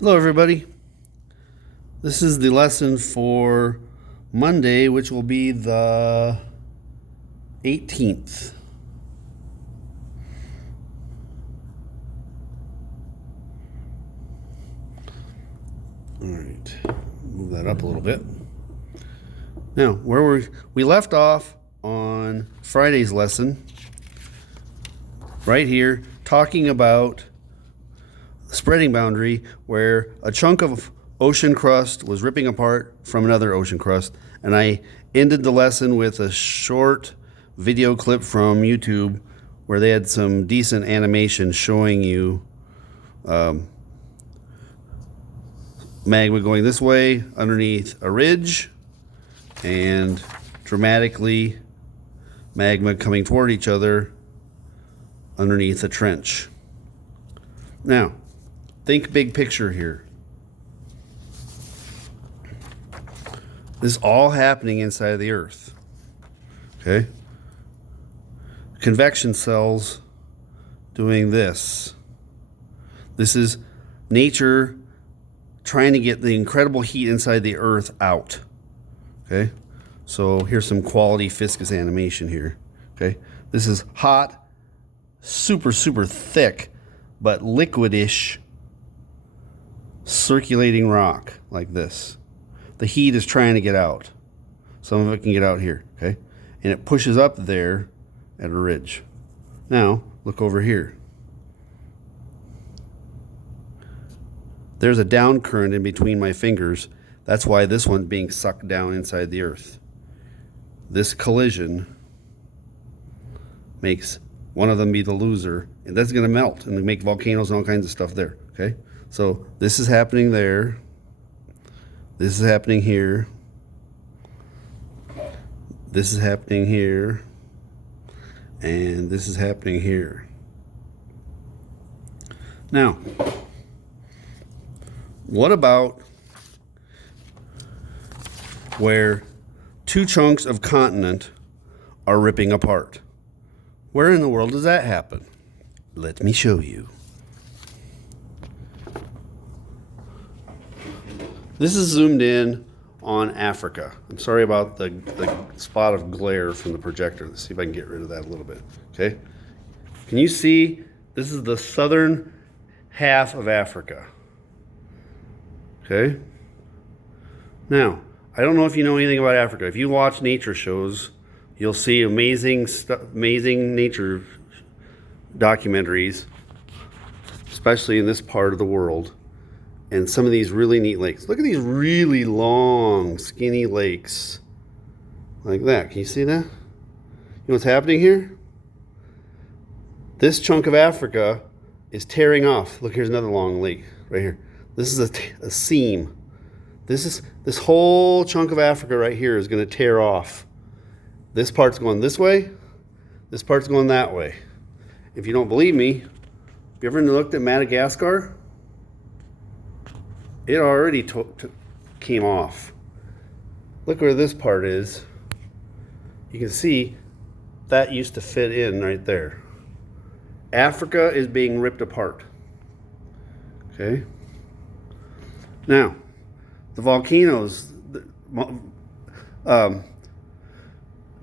Hello, everybody. This is the lesson for Monday, which will be the 18th. All right, move that up a little bit. Now, we left off on Friday's lesson, right here, talking about the spreading boundary, where a chunk of ocean crust was ripping apart from another ocean crust, and I ended the lesson with a short video clip from YouTube where they had some decent animation showing you magma going this way underneath a ridge, and dramatically magma coming toward each other underneath a trench. Now, think big picture here. This is all happening inside of the Earth. Okay? Convection cells doing this. This is nature trying to get the incredible heat inside the Earth out. Okay? So here's some quality viscous animation here. Okay? This is hot, super, super thick, but liquidish circulating rock like this. The heat is trying to get out. Some of it can get out here, okay? And it pushes up there at a ridge. Now, look over here. There's a down current in between my fingers. That's why this one's being sucked down inside the Earth. This collision makes one of them be the loser, and that's going to melt and make volcanoes and all kinds of stuff there, okay? So this is happening there. This is happening here. This is happening here. And this is happening here. Now, what about where two chunks of continent are ripping apart? Where in the world does that happen? Let me show you. This is zoomed in on Africa. I'm sorry about the spot of glare from the projector. Let's see if I can get rid of that a little bit. Okay. Can you see? This is the southern half of Africa. Okay. Now, I don't know if you know anything about Africa. If you watch nature shows, you'll see amazing nature documentaries, especially in this part of the world. And some of these really neat lakes. Look at these really long, skinny lakes. Like that. Can you see that? You know what's happening here? This chunk of Africa is tearing off. Look, here's another long lake right here. This is a seam. This whole chunk of Africa right here is going to tear off. This part's going this way. This part's going that way. If you don't believe me, have you ever looked at Madagascar? It already came off. Look where this part is. You can see that used to fit in right there. Africa is being ripped apart. Okay. Now, the volcanoes.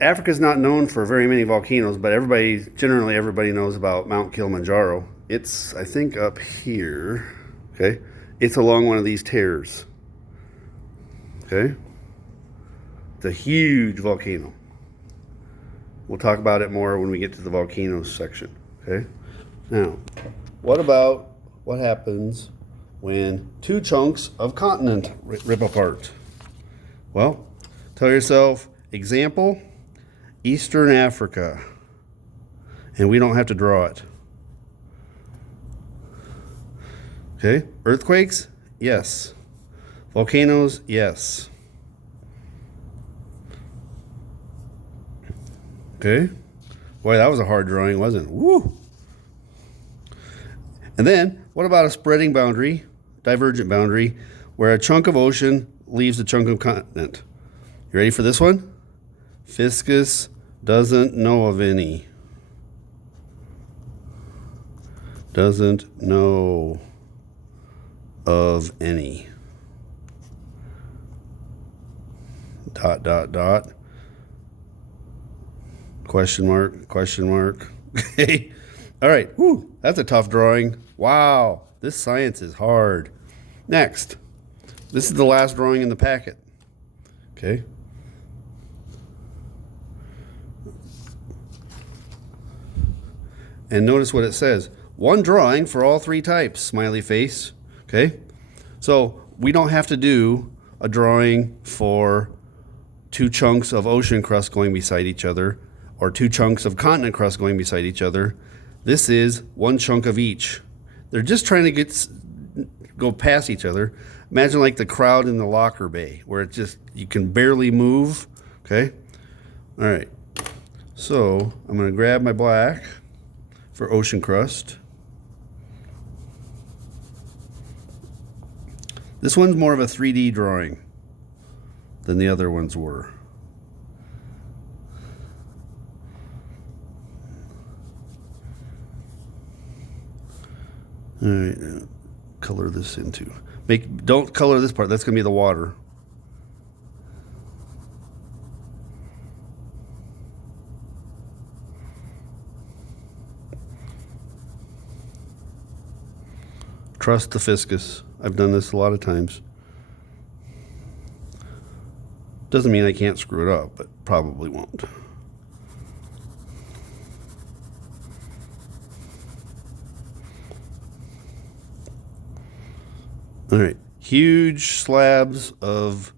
Africa's not known for very many volcanoes, but generally everybody knows about Mount Kilimanjaro. It's, I think, up here. Okay. It's along one of these tears. Okay? It's a huge volcano. We'll talk about it more when we get to the volcanoes section. Okay? Now, what about what happens when two chunks of continent rip apart? Well, tell yourself, example, Eastern Africa. And we don't have to draw it. Okay, earthquakes? Yes. Volcanoes? Yes. Okay. Boy, that was a hard drawing, wasn't it? Woo! And then, what about a spreading boundary, divergent boundary, where a chunk of ocean leaves a chunk of continent? You ready for this one? Viscous doesn't know of any. Doesn't know of any. Dot, dot, dot. Question mark, question mark. Okay. All right. Whew, that's a tough drawing. Wow. This science is hard. Next. This is the last drawing in the packet. Okay. And notice what it says. One drawing for all three types, smiley face. Okay. So we don't have to do a drawing for two chunks of ocean crust going beside each other or two chunks of continent crust going beside each other. This is one chunk of each. They're just trying to go past each other. Imagine like the crowd in the locker bay where it just, you can barely move. Okay. All right. So I'm going to grab my black for ocean crust. This one's more of a 3D drawing than the other ones were. All right, color this into. Don't color this part. That's going to be the water. Trust the fiscus. I've done this a lot of times. Doesn't mean I can't screw it up, but probably won't. All right, huge slabs of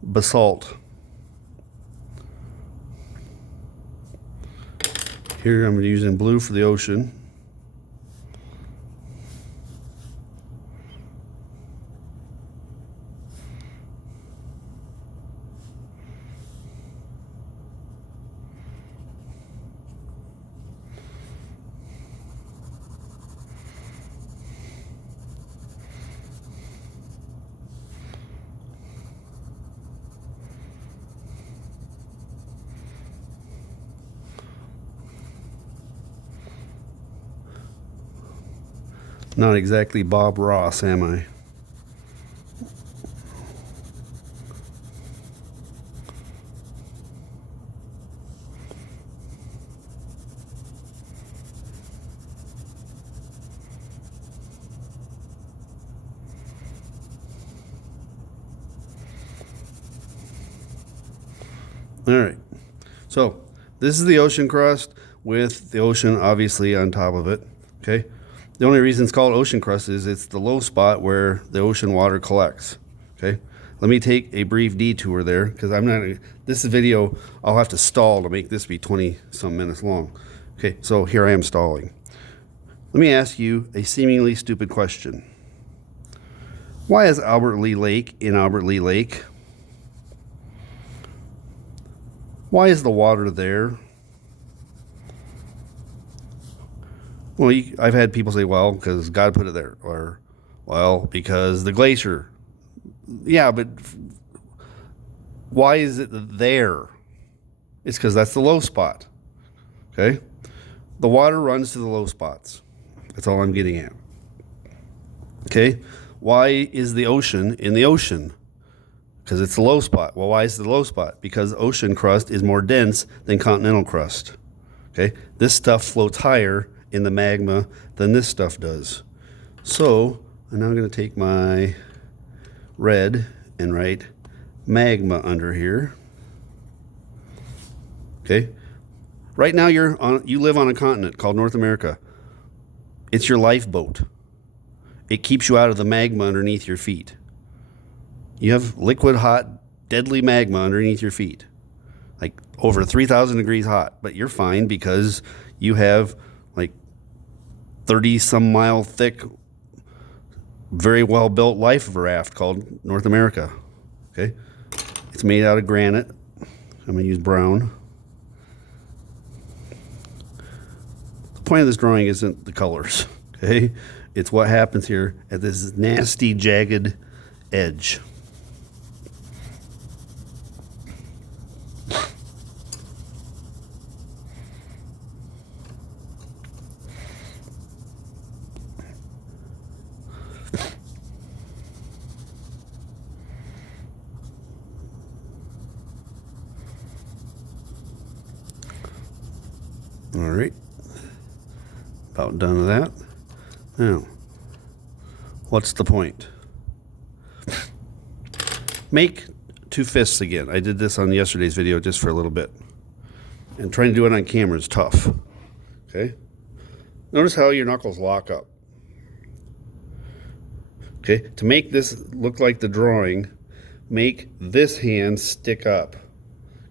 basalt. Here I'm using blue for the ocean. Not exactly Bob Ross, am I? All right. So this is the ocean crust with the ocean obviously on top of it. Okay. The only reason it's called ocean crust is it's the low spot where the ocean water collects. Okay. Let me take a brief detour there because this video, I'll have to stall to make this be 20 some minutes long. Okay. So here I am stalling. Let me ask you a seemingly stupid question. Why is Albert Lee Lake in Albert Lee Lake? Why is the water there? Well, I've had people say, well, because God put it there. Or, well, because the glacier. Yeah, but why is it there? It's because that's the low spot. Okay? The water runs to the low spots. That's all I'm getting at. Okay? Why is the ocean in the ocean? Because it's the low spot. Well, why is it the low spot? Because ocean crust is more dense than continental crust. Okay? This stuff floats higher in the magma than this stuff does. So I'm now going to take my red and write magma under here. Okay. Right now you live on a continent called North America. It's your lifeboat. It keeps you out of the magma underneath your feet. You have liquid hot, deadly magma underneath your feet. Like over 3,000 degrees hot, but you're fine because you have like 30 some mile thick, very well built life raft called North America. Okay. It's made out of granite. I'm going to use brown. The point of this drawing isn't the colors. Okay. It's what happens here at this nasty, jagged edge. All right. About done with that. Now, what's the point? Make two fists again. I did this on yesterday's video just for a little bit. And trying to do it on camera is tough. Okay? Notice how your knuckles lock up. Okay? To make this look like the drawing, make this hand stick up. Can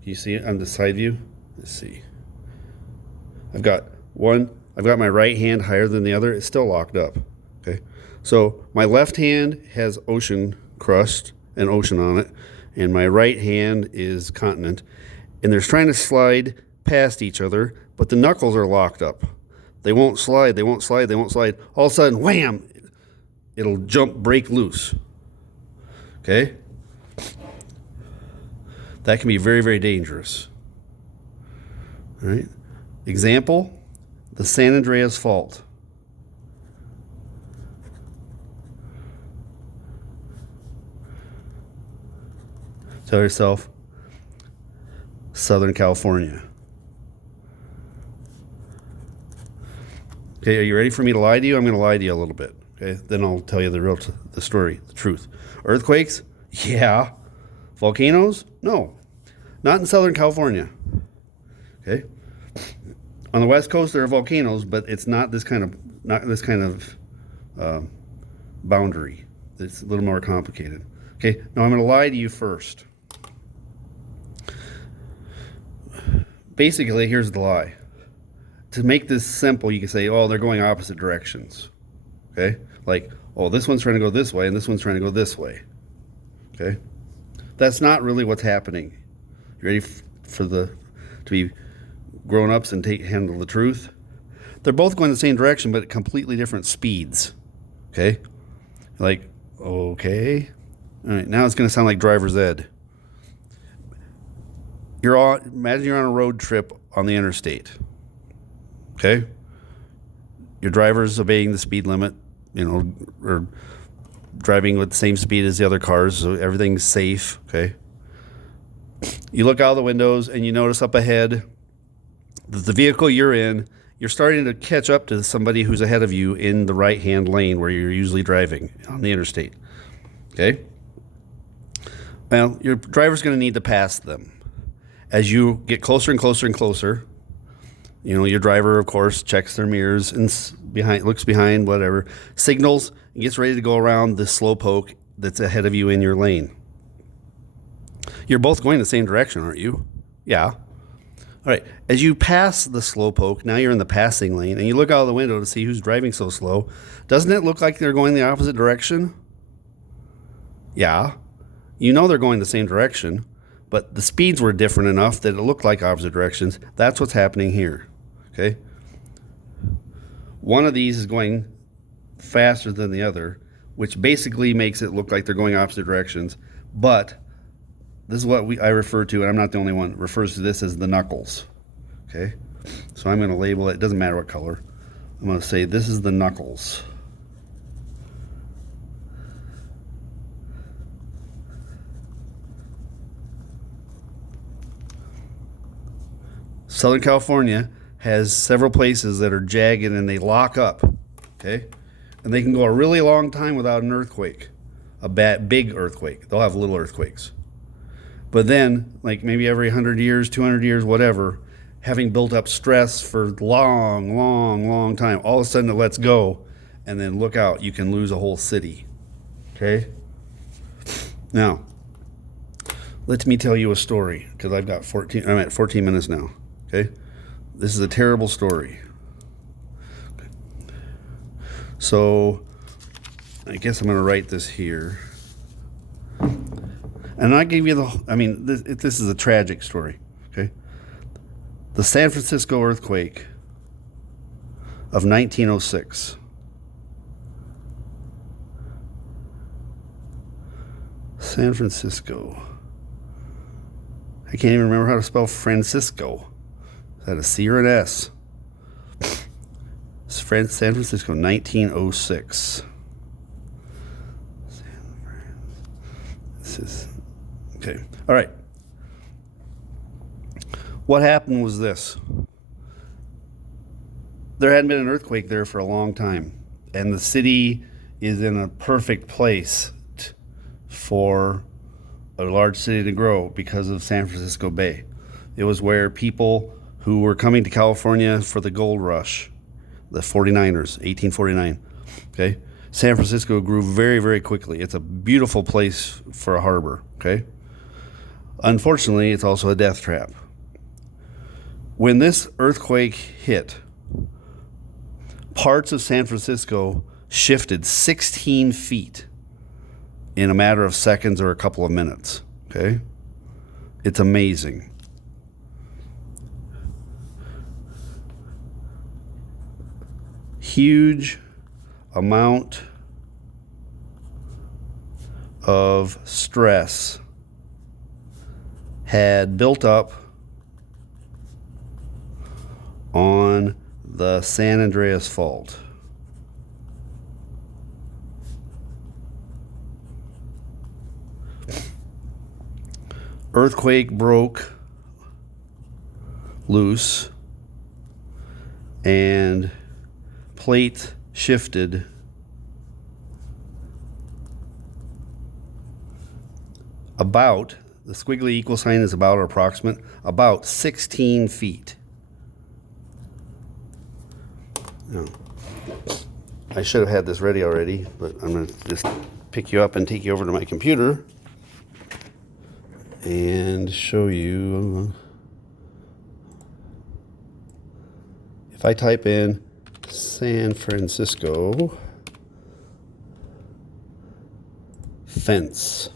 you see it on the side view? Let's see. I've got my right hand higher than the other. It's still locked up. Okay? So my left hand has ocean crust and ocean on it, and my right hand is continent. And they're trying to slide past each other, but the knuckles are locked up. They won't slide, they won't slide, they won't slide. All of a sudden, wham! It'll break loose. Okay? That can be very, very dangerous. All right? Example, the San Andreas Fault. Tell yourself, Southern California. Okay, are you ready for me to lie to you? I'm going to lie to you a little bit. Okay, then I'll tell you the story, the truth. Earthquakes? Yeah. Volcanoes? No. Not in Southern California. Okay. On the West Coast there are volcanoes, but it's not this kind of boundary. It's a little more complicated. Okay. Now I'm going to lie to you first. Basically, here's the lie. To make this simple, you can say, oh, they're going opposite directions. Okay? Like, oh, this one's trying to go this way and this one's trying to go this way. Okay? That's not really what's happening. You ready to be grown-ups and handle the truth? They're both going the same direction, but at completely different speeds. Okay? Like, okay. All right, now it's going to sound like driver's ed. Imagine you're on a road trip on the interstate. Okay? Your driver's obeying the speed limit, or driving with the same speed as the other cars, so everything's safe. Okay? You look out the windows and you notice up ahead that the vehicle you're in, you're starting to catch up to somebody who's ahead of you in the right-hand lane where you're usually driving on the interstate. Okay? Well, your driver's going to need to pass them. As you get closer and closer and closer, your driver, of course, checks their mirrors and looks behind, whatever, signals, and gets ready to go around the slow poke that's ahead of you in your lane. You're both going the same direction, aren't you? Yeah. All right. As you pass the slow poke, now you're in the passing lane, and you look out the window to see who's driving so slow. Doesn't it look like they're going the opposite direction? Yeah. They're going the same direction, but the speeds were different enough that it looked like opposite directions. That's what's happening here. Okay? One of these is going faster than the other, which basically makes it look like they're going opposite directions. But this is what I refer to, and I'm not the only one, refers to this as the knuckles. Okay? So I'm going to label it. It doesn't matter what color. I'm going to say this is the knuckles. Southern California has several places that are jagged and they lock up, okay? And they can go a really long time without an earthquake, big earthquake. They'll have little earthquakes. But then, like maybe every 100 years, 200 years, whatever, having built up stress for long time, all of a sudden it lets go, and then look out, you can lose a whole city, okay? Now, let me tell you a story, because I'm at 14 minutes now. Okay, this is a terrible story. Okay. So, I guess I'm going to write this here. And I give you this is a tragic story. Okay, the San Francisco earthquake of 1906. San Francisco. I can't even remember how to spell Francisco. Is that a C or an S? It's San Francisco, 1906. This is okay. All right. What happened was this. there hadn't been an earthquake there for a long time, and the city is in a perfect place for a large city to grow because of San Francisco Bay. It was where people who were coming to California for the gold rush, the 49ers, 1849, okay? San Francisco grew very, very quickly. It's a beautiful place for a harbor, okay? Unfortunately, it's also a death trap. When this earthquake hit, parts of San Francisco shifted 16 feet in a matter of seconds or a couple of minutes, okay? It's amazing. Huge amount of stress had built up on the San Andreas Fault. Earthquake broke loose and plate shifted about, the squiggly equal sign is about or approximate, about 16 feet. Now, I should have had this ready already, but I'm going to just pick you up and take you over to my computer and show you. If I type in San Francisco fence,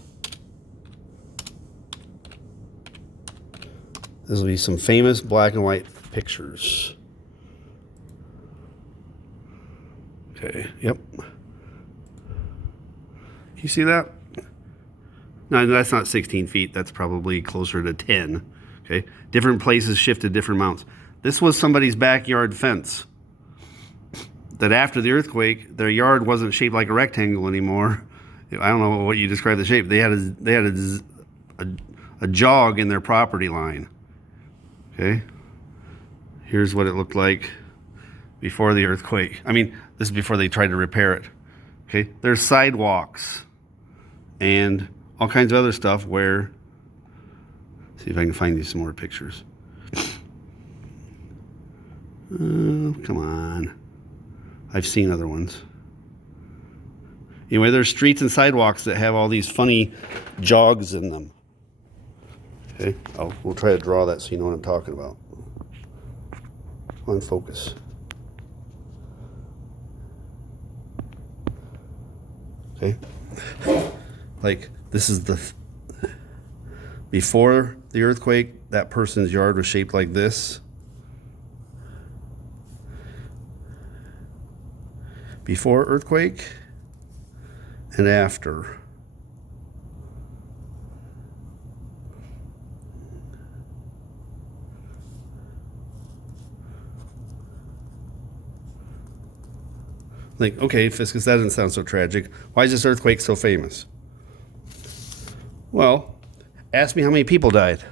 this will be some famous black and white pictures. Okay, yep. You see that? No, that's not 16 feet. That's probably closer to 10. Okay, different places shifted different amounts. This was somebody's backyard fence. That after the earthquake, their yard wasn't shaped like a rectangle anymore. I don't know what you describe the shape. They had a jog in their property line. Okay, here's what it looked like before the earthquake. I mean, this is before they tried to repair it. Okay, there's sidewalks and all kinds of other stuff where, see if I can find you some more pictures. Come on. I've seen other ones. Anyway, there's streets and sidewalks that have all these funny jogs in them. Okay, we'll try to draw that so you know what I'm talking about. On focus. Okay, like this is before the earthquake, that person's yard was shaped like this. Before earthquake and after. Like, okay, Fiscus, that doesn't sound so tragic. Why is this earthquake so famous? Well, ask me how many people died.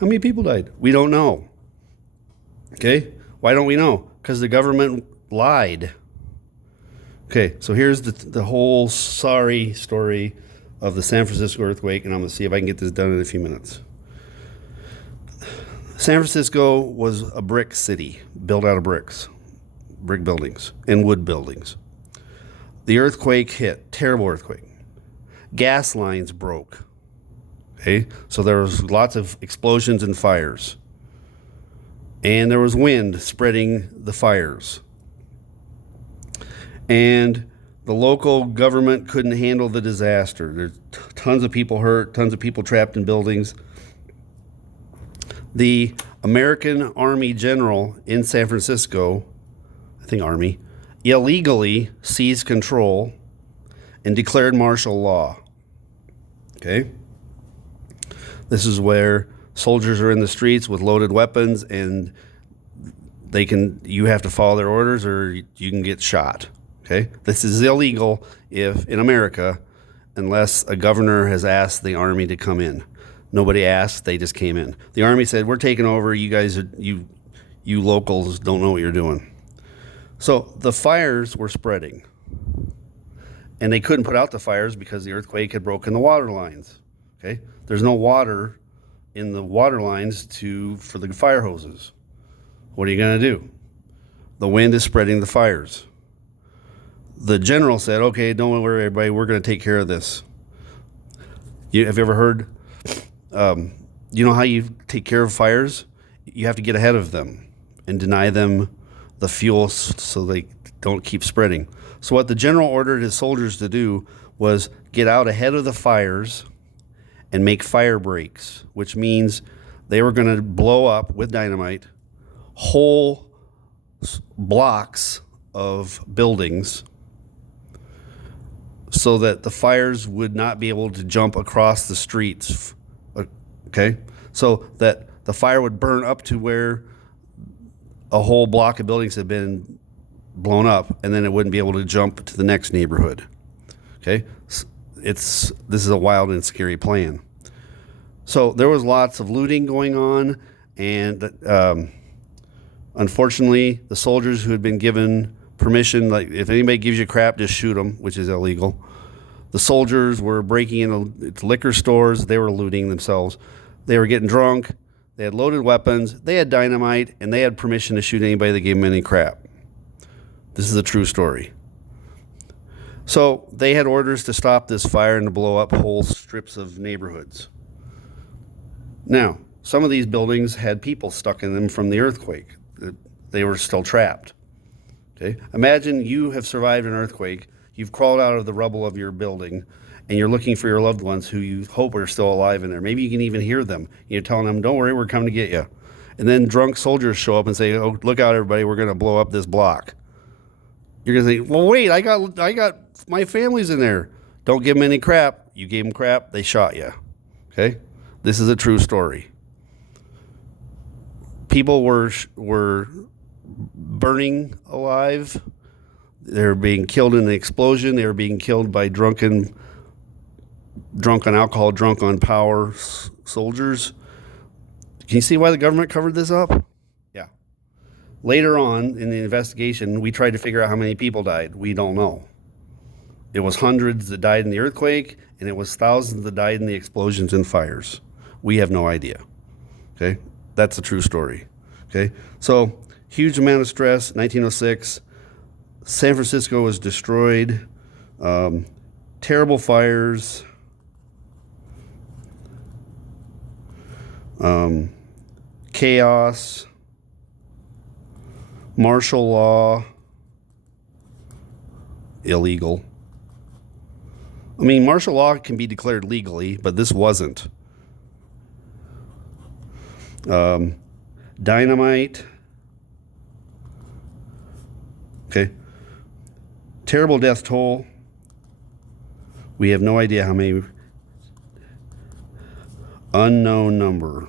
How many people died? We don't know. Okay, why don't we know? Because the government lied. Okay, so here's the whole sorry story of the San Francisco earthquake, and I'm going to see if I can get this done in a few minutes. San Francisco was a brick city, built out of bricks, brick buildings, and wood buildings. The earthquake hit, terrible earthquake. Gas lines broke. Okay, so there was lots of explosions and fires. And there was wind spreading the fires. And the local government couldn't handle the disaster. There's tons of people hurt, tons of people trapped in buildings. The American Army general in San Francisco, I think Army, illegally seized control and declared martial law. Okay? This is where soldiers are in the streets with loaded weapons, and you have to follow their orders or you can get shot. Okay? This is illegal in America unless a governor has asked the army to come in. Nobody asked, they just came in. The army said, "We're taking over, you guys you you locals don't know what you're doing. So the fires were spreading. And they couldn't put out the fires because the earthquake had broken the water lines. Okay? There's no water in the water lines for the fire hoses. What are you going to do? The wind is spreading the fires. The general said, okay, don't worry, everybody, we're going to take care of this. Have you ever heard, you know how you take care of fires? You have to get ahead of them and deny them the fuel so they don't keep spreading. So what the general ordered his soldiers to do was get out ahead of the fires and make fire breaks, which means they were going to blow up with dynamite whole blocks of buildings so that the fires would not be able to jump across the streets, okay? So that the fire would burn up to where a whole block of buildings had been blown up, and then it wouldn't be able to jump to the next neighborhood, okay? This is a wild and scary plan. So there was lots of looting going on, and unfortunately, the soldiers who had been given permission, like if anybody gives you crap, just shoot them, which is illegal. The soldiers were breaking into liquor stores. They were looting themselves. They were getting drunk. They had loaded weapons. They had dynamite, and they had permission to shoot anybody that gave them any crap. This is a true story. So they had orders to stop this fire and to blow up whole strips of neighborhoods. Now, some of these buildings had people stuck in them from the earthquake. They were still trapped. Okay? Imagine you have survived an earthquake. You've crawled out of the rubble of your building, and you're looking for your loved ones who you hope are still alive in there. Maybe you can even hear them. You're telling them, don't worry, we're coming to get you. And then drunk soldiers show up and say, oh, look out, everybody, we're going to blow up this block. You're going to say, well, wait, I got my family's in there. Don't give them any crap. You gave them crap, they shot you. Okay? This is a true story. People were burning alive. They were being killed in the explosion. They were being killed by drunk on alcohol, drunk on power soldiers. Can you see why the government covered this up? Yeah. Later on in the investigation, we tried to figure out how many people died. We don't know. It was hundreds that died in the earthquake, and it was thousands that died in the explosions and fires. We have no idea. Okay? That's a true story. Okay? So, huge amount of stress, 1906. San Francisco was destroyed. Terrible fires. Chaos. Martial law. Illegal. I mean, martial law can be declared legally, but this wasn't. Dynamite. Okay. Terrible death toll. We have no idea how many. Unknown number.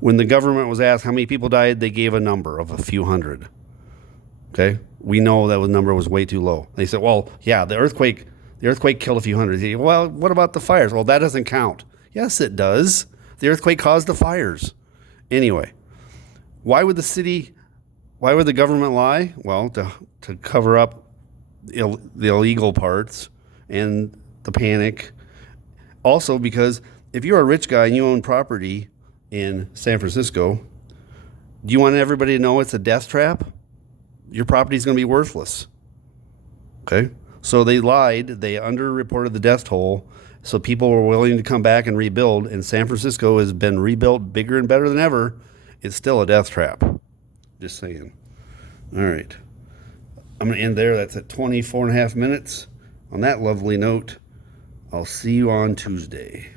When the government was asked how many people died, they gave a number of a few hundred. Okay? We know that number was way too low. They said, well, yeah, the earthquake killed a few hundred. They said, well, what about the fires? Well, that doesn't count. Yes, it does. The earthquake caused the fires. Anyway, why would the government lie? Well, to cover up the illegal parts and the panic. Also, because if you're a rich guy and you own property in San Francisco, do you want everybody to know it's a death trap? Your property is going to be worthless. Okay? So they lied. They underreported the death toll. So people were willing to come back and rebuild. And San Francisco has been rebuilt bigger and better than ever. It's still a death trap. Just saying. All right. I'm going to end there. That's at 24 and a half minutes. On that lovely note, I'll see you on Tuesday.